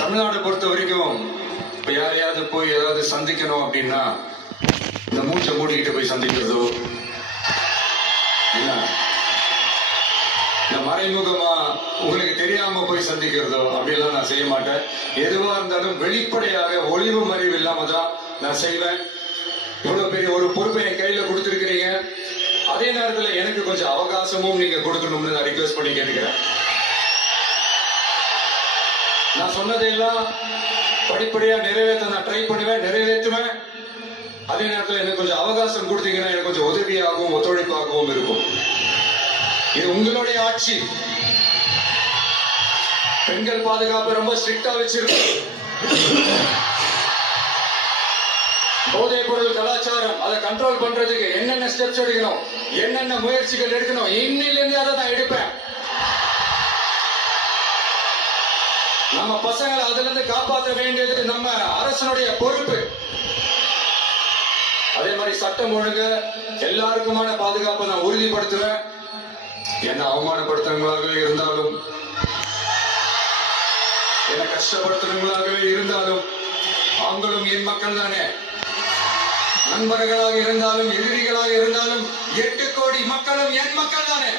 தமிழ்நாடு பொறுத்த வரைக்கும் இப்ப யாரையாவது போய் ஏதாவது சந்திக்கணும் அப்படின்னா இந்த மூச்சை மூடிக்கிட்டு போய் சந்திக்கிறதோ இல்ல இந்த மறைமுகமா உங்களுக்கு தெரியாம போய் சந்திக்கிறதோ அப்படியெல்லாம் நான் செய்ய மாட்டேன். எதுவா இருந்தாலும் வெளிப்படையாக ஒளிவு மறைவு இல்லாம தான் நான் செய்வேன். இவ்வளவு பெரிய ஒரு பொறுப்பை என் கையில கொடுத்திருக்கிறீங்க. அதே நேரத்தில் எனக்கு கொஞ்சம் அவகாசமும் நீங்க கொடுக்கணும்னு நான் ரிக்வெஸ்ட் பண்ணி கேட்டுக்கிறேன். நான் சொன்னதையெல்லாம் படிப்படியா நிறைவேற்ற நான் ட்ரை பண்ணுவேன், நிறைவேற்றுவேன். அதே நேரத்தில் எனக்கு கொஞ்சம் அவகாசம் கொடுத்தீங்கன்னா எனக்கு கொஞ்சம் உதவியாகவும் ஒத்துழைப்பாகவும் இருக்கும். இது உங்களுடைய ஆட்சி. பெண்கள் பாதுகாப்பு ரொம்ப ஸ்ட்ரிக்டா வச்சிருக்கோம். போதைப் பொருள் கலாச்சாரம் அதை கண்ட்ரோல் பண்றதுக்கு என்னென்ன ஸ்டெப்ஸ் எடுக்கணும், என்னென்ன முயற்சிகள் எடுக்கணும், இன்னிலிருந்து அதை நான் எடுப்பேன். நம்ம பசங்களை அதுல இருந்து காப்பாற்ற வேண்டியது நம்ம அரசனுடைய பொறுப்பு. அதே மாதிரி சட்டம் ஒழுங்கு எல்லாருக்குமான பாதுகாப்பை நான் உறுதிப்படுத்துவேன். என்ன அவமானப்படுத்துறவங்களாகவே இருந்தாலும், என்ன கஷ்டப்படுத்துறவங்களாகவே இருந்தாலும், அவங்களும் என் மக்கள் தானே. நண்பர்களாக இருந்தாலும் எதிரிகளாக இருந்தாலும் 8 கோடி மக்களும் என் மக்கள் தானே.